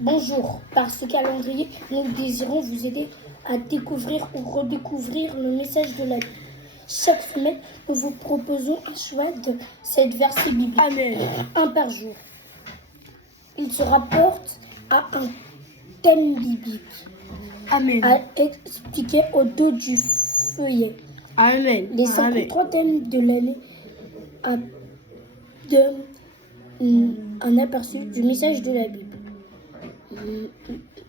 Bonjour, par ce calendrier, nous désirons vous aider à découvrir ou redécouvrir le message de la Bible. Chaque semaine, nous vous proposons un choix de 7 versets bibliques. Amen. Un par jour. Il se rapporte à un thème biblique Amen. à expliquer au dos du feuillet. Amen. Les 53 thèmes de l'année donnent un aperçu du message de la Bible.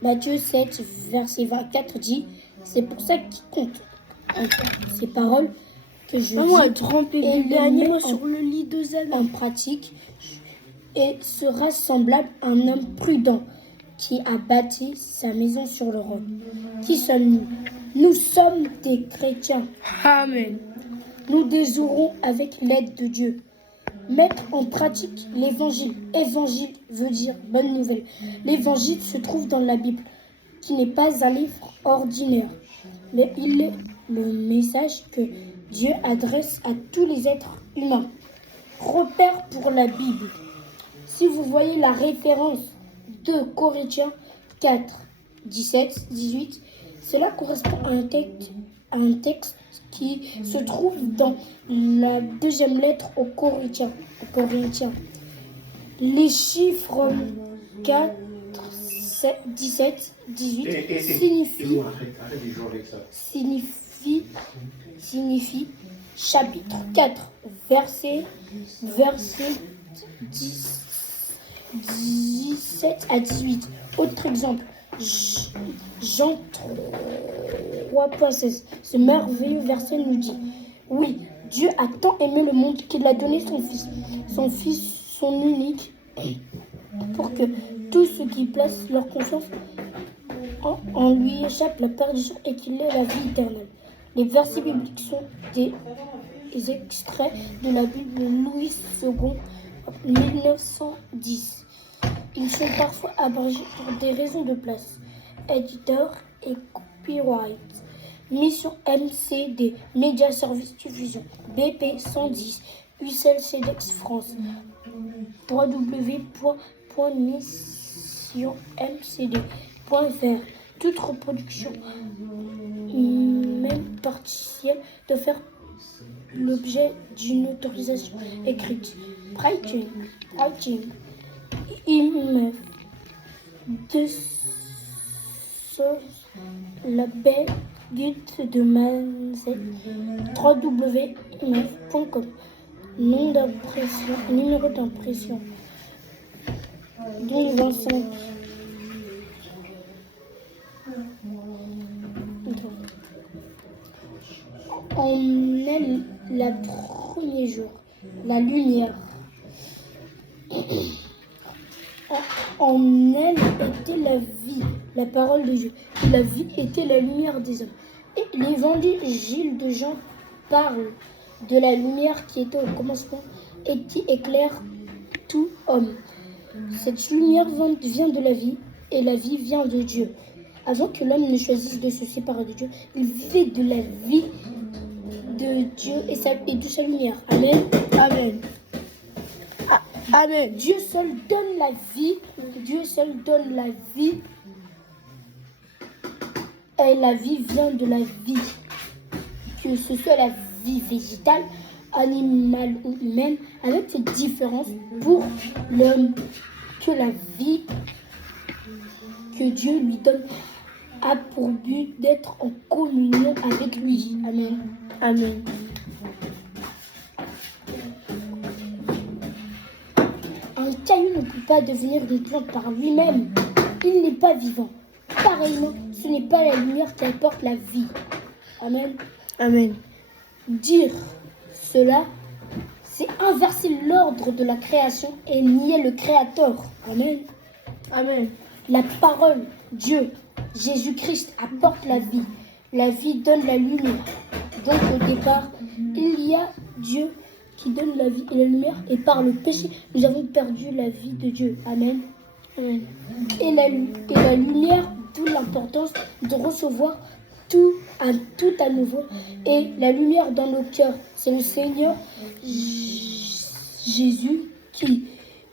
Matthieu 7, verset 24 dit « C'est pour ça qu'il compte ces paroles que je Maman, dis elle te remplit et de les l'animaux met sur le lit de Zana. en pratique et sera semblable à un homme prudent qui a bâti sa maison sur le roc. Qui sommes-nous? Nous sommes des chrétiens. Amen. Nous désirons, avec l'aide de Dieu, mettre en pratique l'évangile. Évangile veut dire bonne nouvelle. L'évangile se trouve dans la Bible, qui n'est pas un livre ordinaire, mais il est le message que Dieu adresse à tous les êtres humains. Repère pour la Bible. Si vous voyez la référence de Corinthiens 4, 17, 18, cela correspond à un texte qui se trouve dans la deuxième lettre aux Corinthiens. Les chiffres 4, 7, 17, 18 signifient chapitre 4, verset 17 à 18. Autre exemple, Jean 3.16. Ce merveilleux verset nous dit « Oui, Dieu a tant aimé le monde qu'il a donné son Fils, son unique, pour que tous ceux qui placent leur confiance en lui échappent la perdition et qu'il ait la vie éternelle. » Les versets bibliques sont des extraits de la Bible de Louis II, 1910. Ils sont parfois abrégés pour des raisons de place. Éditeur et copyright. Mission MCD, Média Service Diffusion, BP 110, UCL CEDEX France, www.missionmcd.fr. Toute reproduction, même partielle, doit faire l'objet d'une autorisation écrite. Writing, IMF, de source, la belle guide de Manzet, www.imf.com. Nom d'impression, numéro d'impression, 1225. On est le premier jour, la lumière. En elle était la vie, la parole de Dieu. Et la vie était la lumière des hommes. Et l'évangile de Jean parle de la lumière qui était au commencement et qui éclaire tout homme. Cette lumière vient de la vie et la vie vient de Dieu. Avant que l'homme ne choisisse de se séparer de Dieu, il vivait de la vie de Dieu et de sa lumière. Amen. Amen. Amen. Dieu seul donne la vie. Dieu seul donne la vie. Et la vie vient de la vie. Que ce soit la vie végétale, animale ou humaine, avec cette différence pour l'homme que la vie que Dieu lui donne a pour but d'être en communion avec lui. Amen. Amen. Un caillou ne peut pas devenir une plante par lui-même. Il n'est pas vivant. Pareillement, ce n'est pas la lumière qui apporte la vie. Amen. Amen. Dire cela, c'est inverser l'ordre de la création et nier le Créateur. Amen. Amen. La parole, Dieu, Jésus-Christ apporte la vie. La vie donne la lumière. Donc au départ, il y a Dieu qui donne la vie et la lumière. Et par le péché, nous avons perdu la vie de Dieu. Amen. Amen. Et la lumière, d'où l'importance de recevoir tout à nouveau. Et la lumière dans nos cœurs, c'est le Seigneur Jésus qui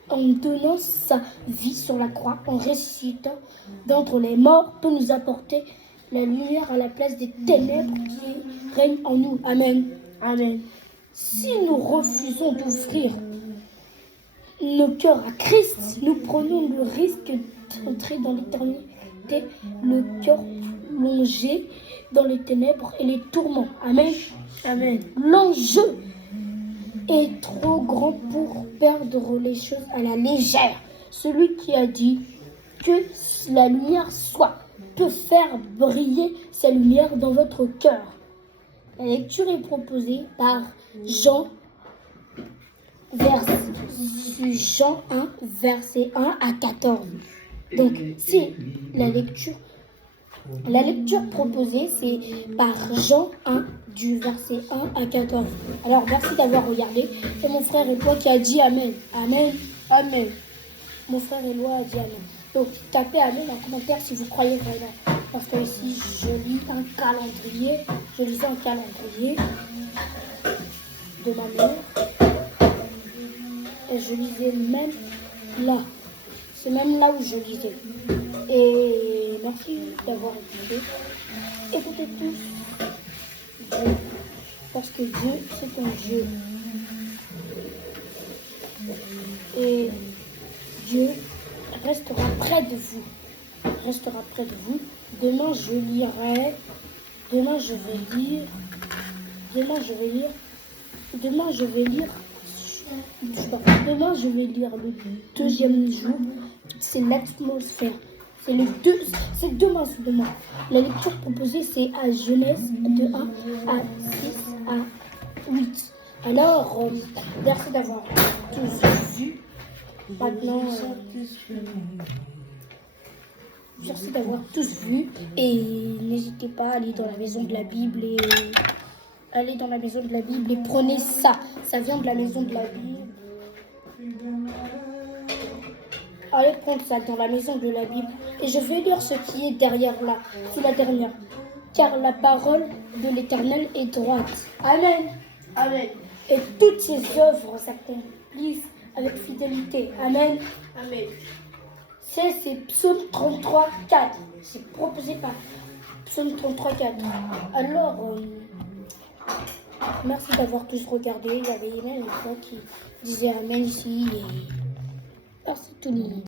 en donnant sa vie sur la croix, en ressuscitant d'entre les morts, peut nous apporter la lumière à la place des ténèbres qui règnent en nous. Amen. Amen. Si nous refusons d'ouvrir nos cœurs à Christ, nous prenons le risque d'entrer dans l'éternité, le cœur plongé dans les ténèbres et les tourments. Amen. Amen. L'enjeu est trop grand pour perdre les choses à la légère. Celui qui a dit que la lumière soit peut faire briller sa lumière dans votre cœur. La lecture est proposée par Jean 1, verset 1 à 14. Donc, c'est la lecture proposée, c'est par Jean 1, du verset 1 à 14. Alors, merci d'avoir regardé. C'est mon frère Éloi qui a dit Amen. Amen. Amen. Mon frère Éloi a dit Amen. Donc, tapez Amen en commentaire si vous croyez vraiment. Parce que ici, je lis un calendrier. Je lisais un calendrier de ma mère. Et je lisais même là. C'est même là où je lisais. Et merci d'avoir écouté. Écoutez tous Dieu. Parce que Dieu, c'est un Dieu. Et Dieu restera près de vous. Restera près de vous. Demain, je lirai. Demain, je vais lire. Demain, je vais lire. Demain, je vais lire le deuxième jour. C'est l'atmosphère. C'est demain. La lecture proposée, c'est à Genèse de 1 à 6 à 8. Alors, merci d'avoir tous vu. Maintenant, merci d'avoir tous vu. Et n'hésitez pas à aller dans la maison de la Bible et allez dans la maison de la Bible et prenez ça. Ça vient de la maison de la Bible. Allez prendre ça dans la maison de la Bible. Et je vais lire ce qui est derrière là. C'est la dernière. Car la parole de l'Éternel est droite. Amen. Amen. Et toutes ses œuvres s'accomplissent avec fidélité. Amen. Amen. C'est Psaume 33, 4. C'est proposé par Psaume 33, 4. Alors, merci d'avoir tous regardé. Il y avait même une fois qui disait Amen ici. Et merci tout le monde.